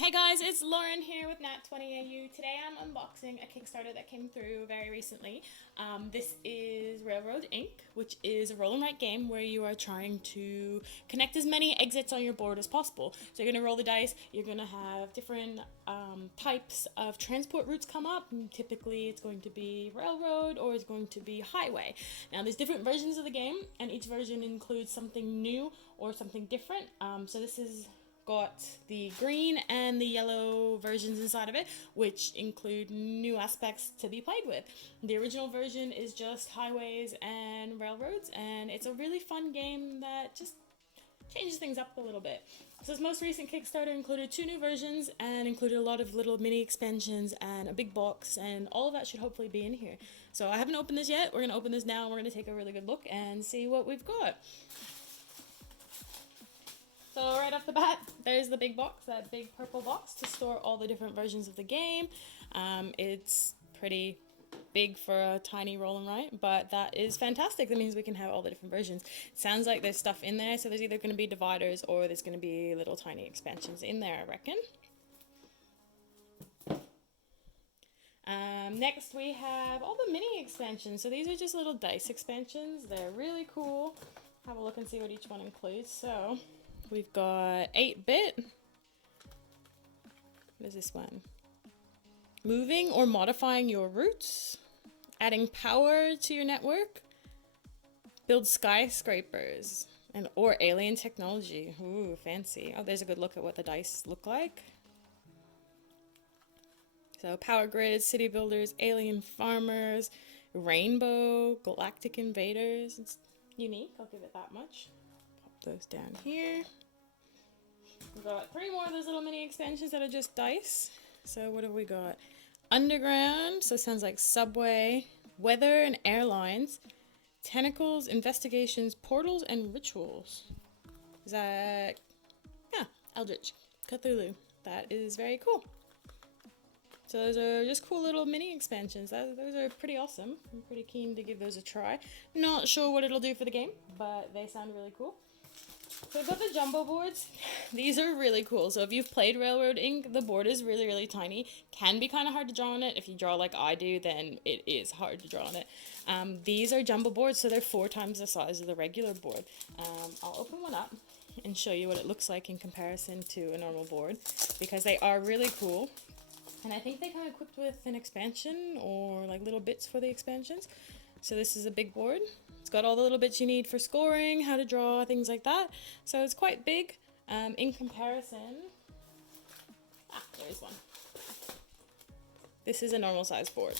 Hey guys, it's Lauren here with Nat20AU. Today I'm unboxing a Kickstarter that came through very recently. This is RailRoad Inc., which is a roll and write game where you are trying to connect as many exits on your board as possible. So you're going to roll the dice, you're going to have different types of transport routes come up. And typically it's going to be railroad or it's going to be highway. Now there's different versions of the game and each version includes something new or something different. So this is got the green and the yellow versions inside of it, which include new aspects to be played with. The original version is just highways and railroads, and it's a really fun game that just changes things up a little bit. So this most recent Kickstarter included 2 new versions and included a lot of little mini expansions and a big box, and all of that should hopefully be in here. So I haven't opened this yet. We're going to open this now and we're going to take a really good look and see what we've got. So right off the bat, there's the big box, that big purple box to store all the different versions of the game. It's pretty big for a tiny roll and write, but that is fantastic. That means we can have all the different versions. It sounds like there's stuff in there, so there's either going to be dividers or there's going to be little tiny expansions in there, I reckon. Next we have all the mini expansions. So these are just little dice expansions. They're really cool. Have a look and see what each one includes. So we've got 8-bit. What is this one? Moving or modifying your routes. Adding power to your network. Build skyscrapers. Or alien technology. Ooh, fancy. Oh, there's a good look at what the dice look like. So power grids, city builders, alien farmers, rainbow, galactic invaders. It's unique, I'll give it that much. Those down here. We've got 3 more of those little mini expansions that are just dice. So what have we got? Underground, so it sounds like subway, weather and airlines, tentacles, investigations, portals, and rituals. Is that, yeah, Eldritch, Cthulhu. That is very cool. So those are just cool little mini expansions. Those are pretty awesome. I'm pretty keen to give those a try. Not sure what it'll do for the game, but they sound really cool. So I've got the jumbo boards. These are really cool. So if you've played RailRoad Inc., the board is really, really tiny. Can be kind of hard to draw on it. If you draw like I do, then it is hard to draw on it. These are jumbo boards, so they're 4 times the size of the regular board. I'll open one up and show you what it looks like in comparison to a normal board, because they are really cool. And I think they come equipped with an expansion or like little bits for the expansions. So this is a big board. It's got all the little bits you need for scoring, how to draw, things like that. So it's quite big in comparison. There's one. This is a normal size board.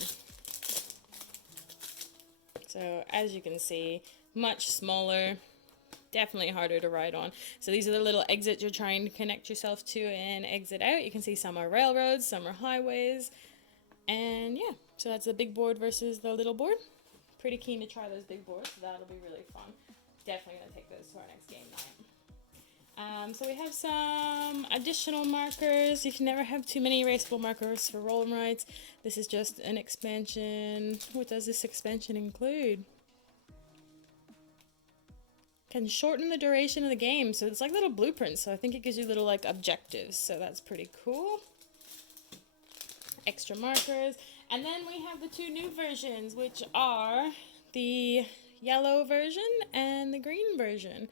So as you can see, much smaller, definitely harder to ride on. So these are the little exits you're trying to connect yourself to and exit out. You can see some are railroads, some are highways. And yeah, so that's the big board versus the little board. Pretty keen to try those big boards, so that'll be really fun. Definitely going to take those to our next game night. So we have some additional markers. You can never have too many erasable markers for roll and rides. This is just an expansion. What does this expansion include? Can shorten the duration of the game, so it's like little blueprints. So I think it gives you little like objectives, so that's pretty cool. Extra markers. And then we have the 2 new versions, which are the yellow version and the green version.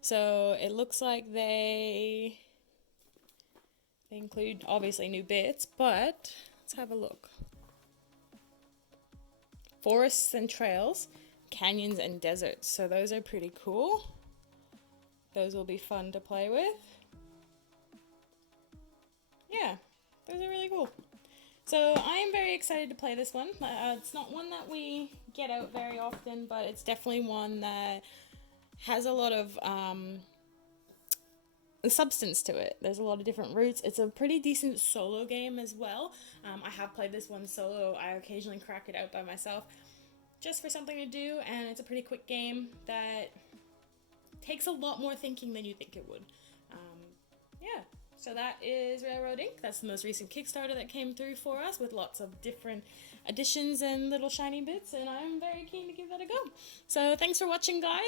So it looks like they include obviously new bits, but let's have a look. Forests and trails, canyons and deserts. So those are pretty cool. Those will be fun to play with. Yeah, those are really cool. So I am very excited to play this one. It's not one that we get out very often, but it's definitely one that has a lot of substance to it. There's a lot of different routes. It's a pretty decent solo game as well. I have played this one solo. I occasionally crack it out by myself just for something to do, and it's a pretty quick game that takes a lot more thinking than you think it would. Yeah. So that is RailRoad Inc. That's the most recent Kickstarter that came through for us with lots of different additions and little shiny bits, and I'm very keen to give that a go. So thanks for watching, guys.